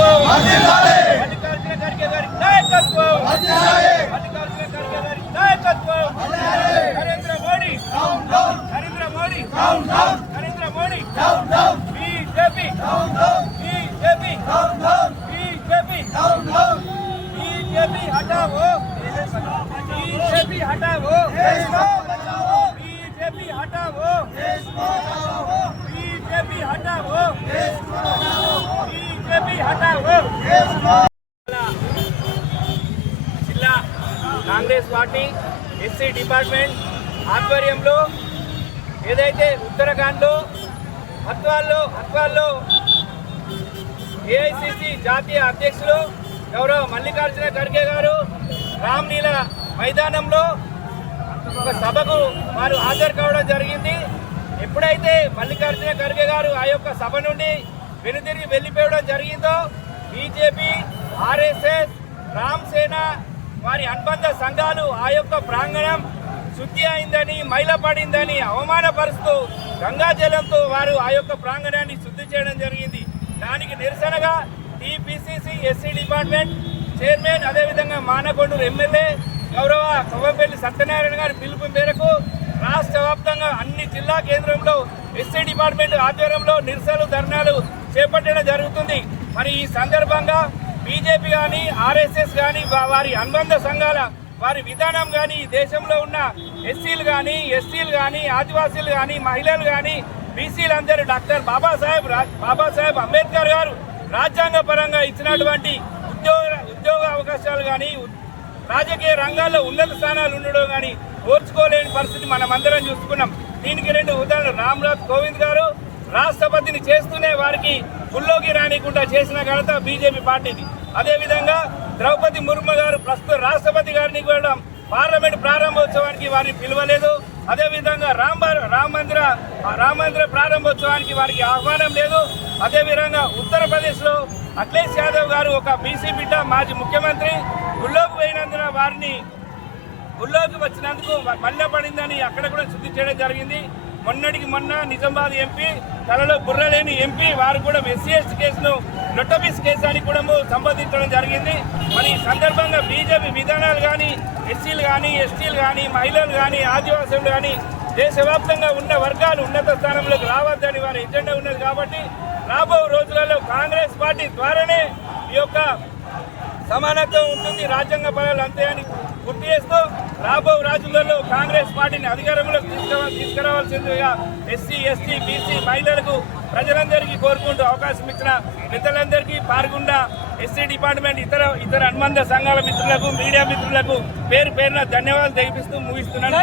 నాయకత్వం మల్లికార్జున ఖర్గే గారి నాయకత్వం మల్లికార్జున ఖర్గే గారి నాయకత్వం Narendra Modi Narendra Modi Narendra Modi BJP BJP BJP BJP हटाओ बीजेपी हटाओ बीजेपी हटाओ बीजेपी हटाओ बीजेपी हटाओ जिला कांग्रेस पार्टी एससी डिपार्टमेंट ఆధ్వర్యంలో ఏదైతే ఉత్తరాఖండ్లో హత్వాల్లో ఏఐసిసి జాతీయ అధ్యక్షులు గౌరవ మల్లికార్జున ఖర్గే గారు రామ్లీలా మైదానంలో ఒక సభకు వారు హాజరు కావడం జరిగింది. ఎప్పుడైతే మల్లికార్జున ఖర్గే గారు ఆ యొక్క సభ నుండి వెనుతిరిగి వెళ్లిపోవడం జరిగిందో బీజేపీ, ఆర్ఎస్ఎస్, రామ్ సేన వారి అనుబంధ సంఘాలు ఆ యొక్క ప్రాంగణం శుద్ధి అయిందని, మైలపడిందని అవమానపరుస్తూ గంగాజలంతో వారు ఆ యొక్క ప్రాంగణాన్ని శుద్ధి చేయడం జరిగింది. దానికి నిరసనగా టీపీసీసీ ఎస్సీ డిపార్ట్మెంట్ చైర్మన్ అదేవిధంగా మానకొండూరు ఎమ్మెల్యే గౌరవ కొవ్వంపల్లి సత్యనారాయణ గారి పిలుపు మేరకు రాష్ట్ర వ్యాప్తంగా అన్ని జిల్లా కేంద్రంలో ఎస్సీ డిపార్ట్మెంట్ ఆధ్వర్యంలో నిరసనలు ధర్నాలు చేపట్టడం జరుగుతుంది. మరి ఈ సందర్భంగా బీజేపీ కానీ ఆర్ఎస్ఎస్ కానీ వారి అనుబంధ సంఘాల వారి విధానం కానీ దేశంలో ఉన్న ఎస్సీలు కానీ ఎస్టీలు కానీ ఆదివాసీలు కానీ మహిళలు కానీ బీసీలందరూ డాక్టర్ బాబాసాహెబ్ అంబేద్కర్ గారు రాజ్యాంగ పరంగా ఇచ్చినటువంటి ఉద్యోగ అవకాశాలు కానీ రాజకీయ రంగాల్లో ఉన్నత స్థానాలు ఉండడం కానీ ఓర్చుకోలేని పరిస్థితి మనమందరం చూసుకున్నాం. దీనికి రెండు ఉదాహరణలు. రామ్నాథ్ కోవింద్ గారు రాష్ట్రపతిని చేస్తూనే వారికి గుల్లోకి రానికుండా చేసిన ఘనత బీజేపీ పార్టీది. అదేవిధంగా ద్రౌపది ముర్ము గారు ప్రస్తుత రాష్ట్రపతి గారిని కూడా పార్లమెంట్ ప్రారంభోత్సవానికి వారిని పిలవలేదు. అదేవిధంగా రామ మందిర ప్రారంభోత్సవానికి వారికి ఆహ్వానం లేదు. అదేవిధంగా ఉత్తరప్రదేశ్లో అఖిలేష్ యాదవ్ గారు ఒక బీసీ బిడ్డ మాజీ ముఖ్యమంత్రి గుల్లోకి పోయినందున వారిని గుల్లోకి వచ్చినందుకు మళ్ళీ పడిందని అక్కడ కూడా శుద్ధి చేయడం జరిగింది. మొన్నటికి మొన్న నిజామాబాద్ ఎంపీ కలలో బుర్రలేని ఎంపీ వారు కూడా ఎస్సీ ఎస్టీ కేసును నొట్టబీస్ కేసు అని కూడా సంబోధించడం జరిగింది. మరి ఈ సందర్భంగా బీజేపీ విధానాలు కానీ ఎస్సీలు కానీ ఎస్టీలు కానీ మహిళలు కానీ ఆదివాసులు కానీ దేశవ్యాప్తంగా ఉన్న వర్గాలు ఉన్నత స్థానంలోకి రావద్దని వారి ఎజెండా ఉన్నది. కాబట్టి రాబో రోజులలో కాంగ్రెస్ పార్టీ ద్వారానే ఈ యొక్క సమానత్వం ఉంటుంది, రాజ్యాంగ ఫలాలు అంతే అని గుర్తు చేస్తూ రాబో రోజులలో కాంగ్రెస్ పార్టీని అధికారంలోకి తీసుకురావాల్సిందిగా ఎస్సీ ఎస్టీ బీసీ మహిళలకు ప్రజలందరికీ కోరుకుంటూ అవకాశం ఇచ్చిన మిత్రులందరికీ పాల్గొన్న ఎస్సీ డిపార్ట్మెంట్ ఇతర అనుబంధ సంఘాల మిత్రులకు మీడియా మిత్రులకు పేరు పేరున ధన్యవాదాలు తెలిపిస్తూ ముగిస్తున్నాను.